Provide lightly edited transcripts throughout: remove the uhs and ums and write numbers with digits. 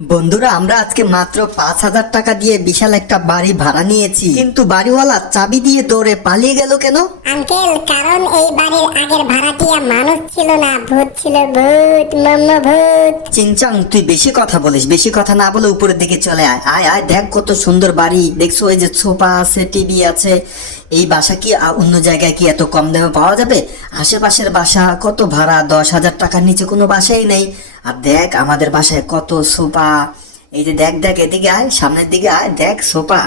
বন্ধুরা আমরা আজকে মাত্র 5,000 টাকা দিয়ে বিশাল একটা বাড়ি ভাড়া নিয়েছি, কিন্তু বাড়িওয়ালা চাবি দিয়ে দৌড়ে পালিয়ে গেল কেন? আঙ্কেল, কারণ এই বাড়ির আগের ভাড়াটিয়া মানুষ ছিল না, ভূত ছিল। ভূত, মাম্মা ভূত। চিংচাং, তুই বেশি কথা বলিস, বেশি কথা না বলে উপরের দিকে চলে আয়। আয় আয়, দেখ কত সুন্দর বাড়ি। দেখছো ওই যে সোফা আছে, টিভি আছে। এই বাসা কি অন্য জায়গায় কি এত কম দামে পাওয়া যাবে? আশেপাশের বাসা কত ভাড়া, 10,000 টাকার নিচে কোনো বাসাই নেই। আর দেখ আমাদের বাসায় কত সোফা। এই যে দেখ দেখ, এদিকে আয়, সামনের দিকে আয়, দেখ সোফা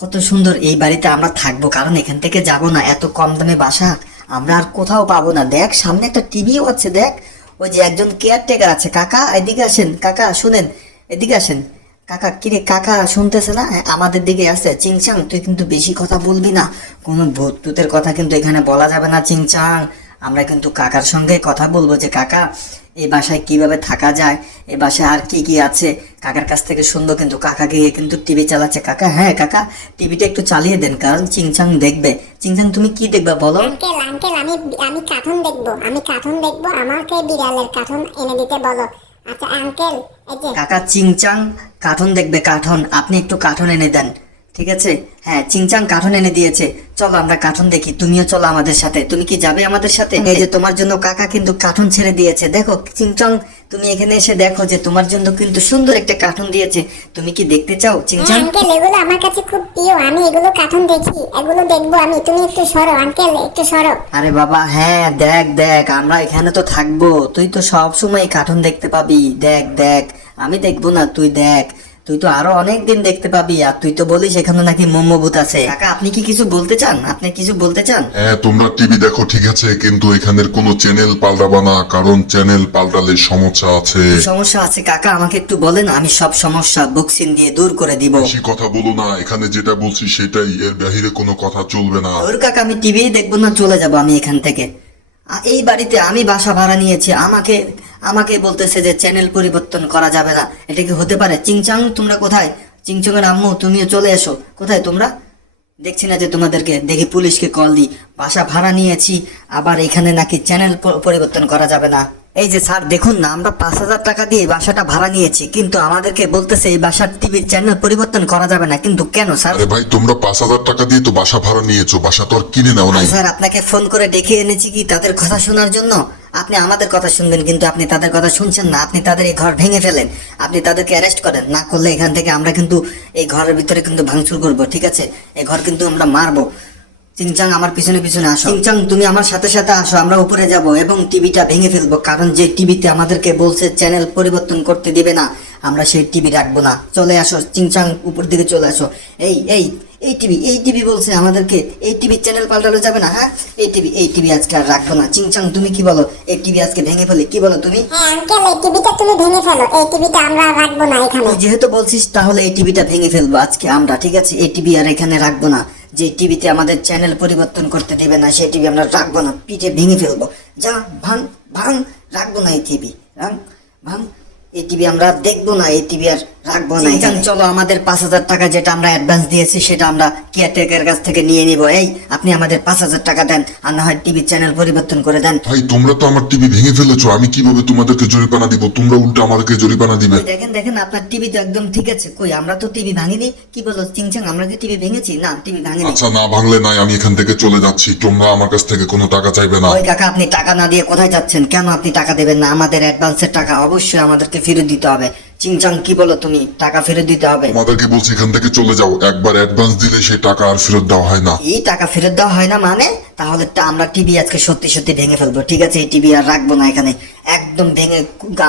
কত সুন্দর। এই বাড়িতে আমরা থাকবো, কারণ এখান থেকে যাব না। এত কম দামে বাসা আমরা আর কোথাও পাবো না। দেখ সামনে একটা টিভিও আছে। দেখ ওই যে একজন কেয়ারটেকার আছে। কাকা এদিকে আসেন, কাকা শুনেন, এদিকে আসেন। কাকা কিরে, কাকা শুনতেছে না? হ্যাঁ, আমাদের দিকে আসছে। চিংচাং, তুই কিন্তু বেশি কথা বলবি না। কোনো ভূত টুতের কথা কিন্তু এখানে বলা যাবে না চিংচাং। আমরা কিন্তু কাকার সঙ্গে কথা বলবো যে কাকা এই বাসায় কিভাবে থাকা যায়, এই বাসায় আর কি কি আছে কাকার কাছ থেকে শুনবো। কিন্তু কাকা গিয়ে কিন্তু টিভি চালাচ্ছে। কাকা, হ্যাঁ কাকা, টিভিটা একটু চালিয়ে দেন, কারণ চিংচাং দেখবে। চিংচাং তুমি কি দেখবা বলো? আঙ্কেল আঙ্কেল, আমি কার্টুন দেখবো, আমাকে বিড়ালের কার্টুন এনে দিতে বলো। আচ্ছা আঙ্কেল, এই যে কাকা, চিংচাং কার্টুন দেখবে, কার্টুন। আপনি একটু কার্টুন এনে দেন, ঠিক আছে? হ্যাঁ, চিংচাং কার্টুন এনে দিয়েছে। চলো আমরা কার্টুন দেখি, তুমিও চলো আমাদের সাথে। তুমি কি যাবে আমাদের সাথে? এই যে তোমার জন্য কাকা কিন্তু কার্টুন ছেড়ে দিয়েছে। দেখো চিংচাং, তুমি এখানে এসে দেখো যে তোমার জন্য কিন্তু সুন্দর একটা কার্টুন দিয়েছে। তুমি কি দেখতে চাও চিংচাং? আঙ্কেল, এগুলো আমার কাছে খুব প্রিয়, আমি এগুলো কার্টুন দেখি, এগুলো দেখবো আমি। তুমি একটু সরো আঙ্কেল, একটু সরো। আরে বাবা, হ্যাঁ দেখ দেখ, আমরা এখানে তো থাকবো, তুই তো সব সময় কার্টুন দেখতে পাবি। দেখ দেখ, আমি দেখবো না, তুই দেখ, তুই তো আরো অনেক দিন দেখতে পাবি। আর তুই তো বলিস এখানে নাকি মোমো ভূত আছে। কাকা, আপনি কি কিছু বলতে চান? আপনি কিছু বলতে চান? হ্যাঁ, তোমরা টিভি দেখো ঠিক আছে, কিন্তু এখানের কোনো চ্যানেল পাল্টাবা না, কারণ চ্যানেল পাল্টালে সমস্যা আছে। কি সমস্যা আছে কাকা? আমাকে একটু বলেন, আমি সব সমস্যা বক্সিং দিয়ে দূর করে দিব। বেশি কথা বলো না, এখানে যেটা বলছি সেটাই, এর বাহিরে কোনো কথা চলবে না। ওর কাকা, আমি টিভি দেখবো না, চলে যাব আমি এখান থেকে। এই বাড়িতে আমি বাসা ভাড়া নিয়েছি, আমাকে আমাকে বলতেছে যে চ্যানেল পরিবর্তন করা যাবে না। এটা কি হতে পারে? চিংচাং, তোমরা কোথায়? চিংচংয়ের আম্মু, তুমিও চলে এসো। কোথায় তোমরা? দেখছি না যে তোমাদেরকে। দেখি পুলিশকে কল দিই। বাসা ভাড়া নিয়েছি, আবার এখানে নাকি চ্যানেল পরিবর্তন করা যাবে না। এই যে স্যার, দেখুন না, আমরা 5,000 টাকা দিয়ে এই বাসাটা ভাড়া নিয়েছি, কিন্তু আমাদেরকে বলতেছে এই বাসার টিভির চ্যানেল পরিবর্তন করা যাবে না। কিন্তু কেন স্যার? আরে ভাই, তোমরা 5,000 টাকা দিয়ে তো বাসা ভাড়া নিয়েছো, বাসা তো আর কিনে নাও নাই। স্যার, আপনাকে ফোন করে ডেকে এনেছি কি তাদের কথা শোনার জন্য? আপনি আমাদের কথা শুনবেন, কিন্তু আপনি তাদের কথা শুনছেন না। আপনি তাদের এই ঘর ভেঙে ফেলেন, আপনি তাদেরকে অ্যারেস্ট করেন। না করলে এখান থেকে আমরা কিন্তু এই ঘরের ভিতরে কিন্তু ভাঙচুর করবো, ঠিক আছে? এই ঘর কিন্তু আমরা মারবো। চিংচাং, আমার পিছনে পিছনে আসো। চিংচাং, তুমি আমার সাথে সাথে আসো, আমরা উপরে যাব এবং টিভিটা ভেঙে ফেলবো। কারণ যে টিভিতে আমাদেরকে বলছে চ্যানেল পরিবর্তন করতে দিবে না, আমরা সেই টিভি রাখবো না। চলে আসো চিংচাং, উপর দিকে চলে আসো। এই এই এই টিভি বলছে আমাদেরকে, এই টিভির চ্যানেল পাল্টানো যাবে না। হ্যাঁ, এই টিভি আজকে আর রাখবো না। চিংচাং, তুমি কি বলো? এই টিভি আজকে ভেঙে ফেলে, কি বলো তুমি? হ্যাঁ আঙ্কেল, এই টিভিটা তুমি ভেঙে ফেলো, এই টিভিটা আমরা আর রাখবো না এখানে। তুই যেহেতু বলছিস, তাহলে এই টিভিটা ভেঙে ফেলবো আজকে আমরা, ঠিক আছে? এই টিভি আর এখানে রাখবো না। যে টিভিতে আমাদের চ্যানেল পরিবর্তন করতে দেবে না, সেই টিভি আমরা রাখবো না, পিঠে ভেঙে ফেলবো। যা, ভাঙ ভাঙ, রাখবো না এই টিভি, ভাঙ ভাঙ। এই টিভি আমরা দেখবো না, এই টিভি আর রাখবো না। চলো, আমাদের 5,000 টাকা যেটা আমরা অ্যাডভান্স দিয়েছি সেটা আমরা কেয়ারটেকার কাছ থেকে নিয়ে নিব। এই, আপনি আমাদের 5,000 টাকা দেন, আর না হয় টিভির চ্যানেল পরিবর্তন করে দেন। ভাই, তোমরা তো আমার টিভি ভেঙে ফেলেছো, আমি কিভাবে তোমাদেরকে জরিমানা দিব? তোমরা উল্টো আমাদেরকে জরিমানা দিবে। ওই দেখেন দেখেন, আপনার টিভি তো একদম ঠিক আছে। কই, আমরা তো টিভি ভাঙিনি। কি বলো চিংচাং, আমরা কি টিভি ভেঙেছি? না, টিভি ভাঙিনি। আচ্ছা, না ভাঙলে নাই, আমি এখান থেকে চলে যাচ্ছি, তোমরা আমার কাছ থেকে কোনো টাকা চাইবে না। ওই কাকা, আপনি টাকা না দিয়ে কোথায় যাচ্ছেন? কেন আপনি টাকা দেবেন না? আমাদের অ্যাডভান্সের টাকা অবশ্যই আমাদেরকে ফেরত দিতে হবে। চিংচাং, কি বলো তুমি? টাকা ফেরত দিতে হবে। তোমাদেরকে বলছি এখান থেকে চলে যাও, একবার অ্যাডভান্স দিলে সেই টাকা আর ফেরত দেওয়া হয় না। এই টাকা ফেরত দেওয়া হয় না মানে? তাহলে আমরা টিভি আজকে সত্যি সত্যি ভেঙে ফেলবো, ঠিক আছে? এই টিভি আর রাখবো না এখানে, একদম ভেঙে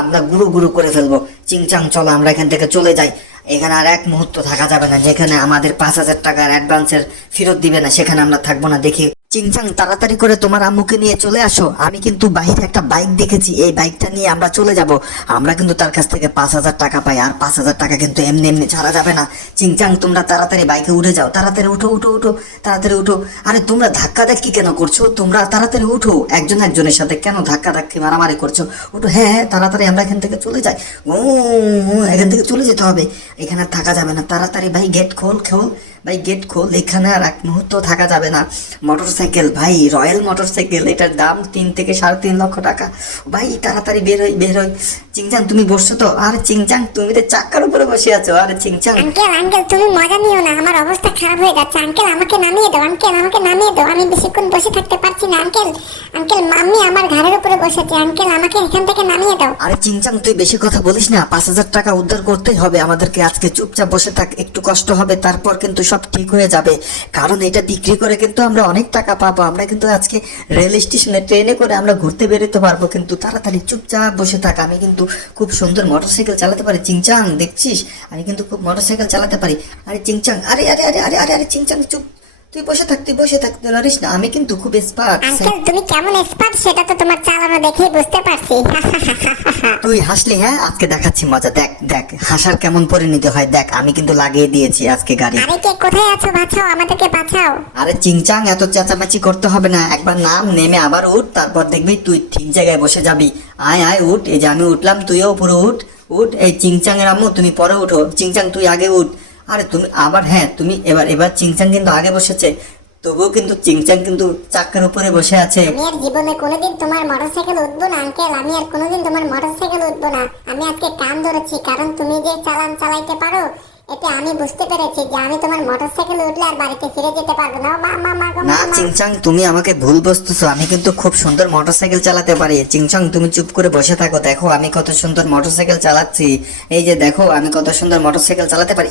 আমরা গুঁড়ো গুঁড়ো করে ফেলবো। চিংচাং, চলো আমরা এখান থেকে চলে যাই। এখানে আর এক মুহূর্ত থাকা যাবে না। যেখানে আমাদের 5,000 টাকার অ্যাডভান্সের ফেরত দিবে না, সেখানে আমরা থাকবো না। দেখি চিংচাং, তাড়াতাড়ি করে তোমার আম্মুকে নিয়ে চলে আসো। আমি কিন্তু বাইরে একটা বাইক দেখেছি, এই বাইকটা নিয়ে আমরা চলে যাব। আমরা কিন্তু তার কাছ থেকে 5,000 টাকা পাই, আর 5,000 টাকা কিন্তু এমনি এমনি ছাড়া যাবে না। চিংচাং, তোমরা তাড়াতাড়ি বাইকে উঠে যাও, তাড়াতাড়ি উঠো উঠো উঠো, তাড়াতাড়ি উঠো। আরে তোমরা ধাক্কা ধাক্কি কেন করছো? তোমরা তাড়াতাড়ি উঠো, একজন একজনের সাথে কেন ধাক্কা ধাক্কি মারামারি করছো? উঠো। হ্যাঁ হ্যাঁ, তাড়াতাড়ি আমরা এখান থেকে চলে যাই। এখান থেকে চলে যেতে হবে, এখানে আর থাকা যাবে না। তাড়াতাড়ি ভাই, গেট খোল খোল, ভাই গেট খোল, এখানে আর এক মুহূর্ত থাকা যাবে না। মোটরসাইকেল ভাই, রয়্যাল মোটরসাইকেল, এটার দাম 3 থেকে 3.5 লক্ষ টাকা। ভাই তাড়াতাড়ি বের হই বের হই। চিংচাং তুমি বসছো তো? আরে চিংচাং তুমি তো চাক্কার উপরে বসে আছো। আরে চিংচাং আঙ্কেল তুমি মজা নিও না, আমার অবস্থা খারাপ হয়ে যাচ্ছে। আঙ্কেল আমাকে নামিয়ে দাও, আঙ্কেল আমাকে নামিয়ে দাও, আমি বেশিক্ষণ বসে থাকতে পারছি না। আঙ্কেল মাম্মি আমার ঘাড়ের উপরে বসেছে, আঙ্কেল আমাকে এখান থেকে নামিয়ে দাও। আরে চিংচাং তুই বেশি কথা বলিস না, 5,000 টাকা উদ্ধার করতেই হবে আমাদেরকে আজকে। চুপচাপ বসে থাক, একটু কষ্ট হবে তারপর কিন্তু সব ঠিক হয়ে যাবে। কারণ এটা বিক্রি করে কিন্তু আমরা অনেক টাকা পাবো। আমরা কিন্তু আজকে রেল স্টেশনে ট্রেনে করে আমরা ঘুরতে বেরোতে পারবো। কিন্তু তাড়াতাড়ি চুপচাপ বসে থাক। আমি কিন্তু খুব সুন্দর মোটরসাইকেল চালাতে পারি চিংচাং, দেখছিস আমি কিন্তু খুব মোটরসাইকেল চালাতে পারি। আরে চিংচাং, আরে আরে আরে আরে আরে আরে চিংচাং চুপ, তুই বসে থাক, তুই বসে থাক, তুই লড়িস না, আমি কিন্তু খুব এক্সপার্ট। আঙ্কেল তুমি কেমন এক্সপার্ট সেটা তো তোমার চালানো দেখেই বুঝতে পারছি। তুই হাসলি? হ্যাঁ, আজকে দেখাচ্ছি মজা। দেখ দেখ হাসার কেমন পরিণতি হয়, দেখ আমি কিন্তু লাগিয়ে দিয়েছি আজকে গাড়ি। আরে কে কোথায় আছো? বাঁচাও, আমাদেরকে বাঁচাও। আরে চিংচাং এত চেঁচামেচি করতে হবে না, একবার নাম, নেমে আবার উঠ, তারপর দেখবি তুই ঠিক জায়গায় বসে যাবি। আয় আয় উঠ, এই যে আমি উঠলাম, তুইও পুরো উঠ উঠ। এই চিংচাং এর আম্মু তুমি পরে উঠো, চিংচাং তুই আগে উঠ। আরে তুমি আবার, হ্যাঁ তুমি এবার চিংচাং কিন্তু আগে বসেছে, তবুও কিন্তু চিংচাং কিন্তু চাক্কার উপরে বসে আছে। আমি আর জীবনে কোনোদিন তোমার মোটরসাইকেল উঠবো না আঙ্কেল, আমি আর কোনোদিন তোমার মোটরসাইকেল উঠবো না। আমি আজকে কান ধরেছি, কারণ তুমি যে চালান চালাইতে পারো এতে আমি বুঝতে পেরেছি যে আমি তোমার মোটরসাইকেল উঠলে আর বাড়িতে ফিরে যেতে পারবো না। না চিংচাং তুমি আমাকে ভুল বুঝতেছো, আমি কিন্তু খুব সুন্দর মোটরসাইকেল চালাতে পারি। চিংচাং তুমি চুপ করে বসে থাকো, দেখো আমি কত সুন্দর মোটরসাইকেল চালাচ্ছি। এই যে দেখো আমি কত সুন্দর মোটরসাইকেল চালাতে পারি।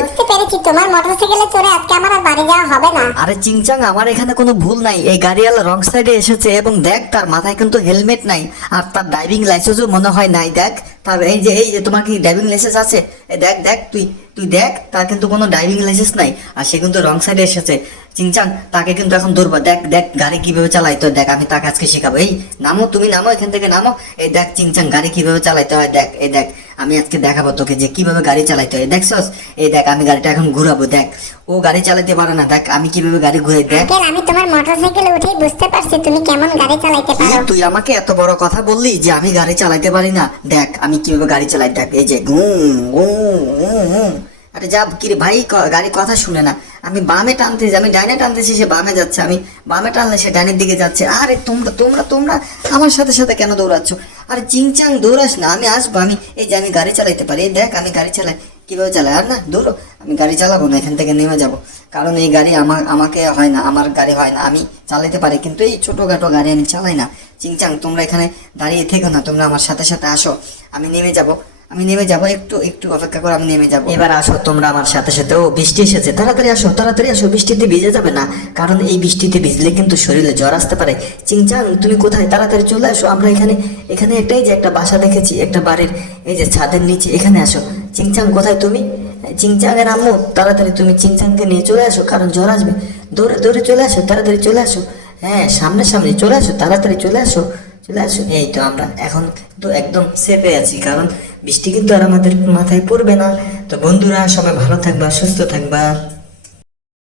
বুঝতে পেরেছি, তোমার মোটরসাইকেলে চড়ে আজকে আমার আর বাড়ি যাওয়া হবে না। আরে চিংচাং আমার এখানে কোনো ভুল নাই, এই গাড়িওয়ালা রং সাইডে এসেছে এবং দেখ তার মাথায় কিন্তু হেলমেট নাই, আর তার ড্রাইভিং লাইসেন্সও মনে হয় নাই। দেখ তার এই যে তোমার কি ড্রাইভিং লাইসেন্স আছে? দেখ দেখ তুই তুই দেখ, তার কিন্তু কোনো ড্রাইভিং লাইসেন্স নাই, আর সে কিন্তু রং সাইডে এসেছে। চিংচাং তাকে কিন্তু এখন ধরবো। দেখ দেখ গাড়ি কিভাবে চালাইতে হয়, দেখ আমি তাকে আজকে শেখাবো। এই নামো, তুমি নামো এখান থেকে, নামো। এই দেখ চিংচাং গাড়ি কিভাবে চালাইতে হয়, দেখ এই দেখ আমি আজকে দেখাবো তোকে যে কিভাবে গাড়ি চালাইতে হয়। দেখছস? এই দেখ আমি গাড়িটা এখন ঘুরাবো, দেখ ও গাড়ি চালাতে পারে না, দেখ আমি কিভাবে গাড়ি ঘুরাই। দেখ আঙ্কেল আমি তোমার মোটরসাইকেলে উঠেই বুঝতে পারছি তুমি কেমন গাড়ি চালাইতে পারো। তুই আমাকে এত বড় কথা বললি যে আমি গাড়ি চালাইতে পারি না? দেখ আমি কিভাবে গাড়ি চালাই, দেখ এই যে গুম গুম গুম। আরে যা কিরে ভাই, গাড়ি কথা শুনে না। আমি বামে টানতেছি, আমি ডাইনে টানতেছি, সে বামে যাচ্ছে, আমি বামে টানলে সে ডাইনের দিকে যাচ্ছে। আরে তোমরা তোমরা তোমরা আমার সাথে সাথে কেন দৌড়াচ্ছ? আরে চিংচাং দৌড়াস না, আমি আসবো। আমি এই যে আমি গাড়ি চালাইতে পারি, এই দেখ আমি গাড়ি চালাই, কিভাবে চালাই। আর না দৌড়ো, আমি গাড়ি চালাবো না, এখান থেকে নেমে যাব। কারণ এই গাড়ি আমাকে হয় না, আমার গাড়ি হয় না। আমি চালাতে পারি কিন্তু এই ছোটোখাটো গাড়ি আমি চালাই না। চিংচাং তোমরা এখানে দাঁড়িয়ে থেকো না, তোমরা আমার সাথে সাথে আসো, আমি নেমে যাব। আমি নেমে যাবো, একটু একটু অপেক্ষা করে আমি নেমে যাবো। এবার আসো তোমরা আমার সাথে সাথে। ও বৃষ্টি এসেছে, তাড়াতাড়ি আসো তাড়াতাড়ি আসো, বৃষ্টিতে ভিজে যাবে না, কারণ এই বৃষ্টিতে ভিজলে কিন্তু শরীরে জ্বর আসতে পারে। চিংচাং তুমি কোথায়? তাড়াতাড়ি চলে আসো। আমরা এখানে একটাই যে একটা বাসা দেখেছি, একটা বাড়ির এই যে ছাদের নিচে, এখানে আসো। চিংচাং কোথায় তুমি? চিংচাং এর আম্মু তাড়াতাড়ি তুমি চিংচাংকে নিয়ে চলে আসো, কারণ জ্বর আসবে। দৌড়ে দৌড়ে চলে আসো, তাড়াতাড়ি চলে আসো। হ্যাঁ সামনে সামনে চলে আসো, তাড়াতাড়ি চলে আসো চলে আসো। এই তো আমরা এখন তো একদম সেফে আছি, কারণ বৃষ্টি কিন্তু আর আমাদের মাথায় পড়বে না। তো বন্ধুরা সবাই ভালো থাকবা, সুস্থ থাকবা।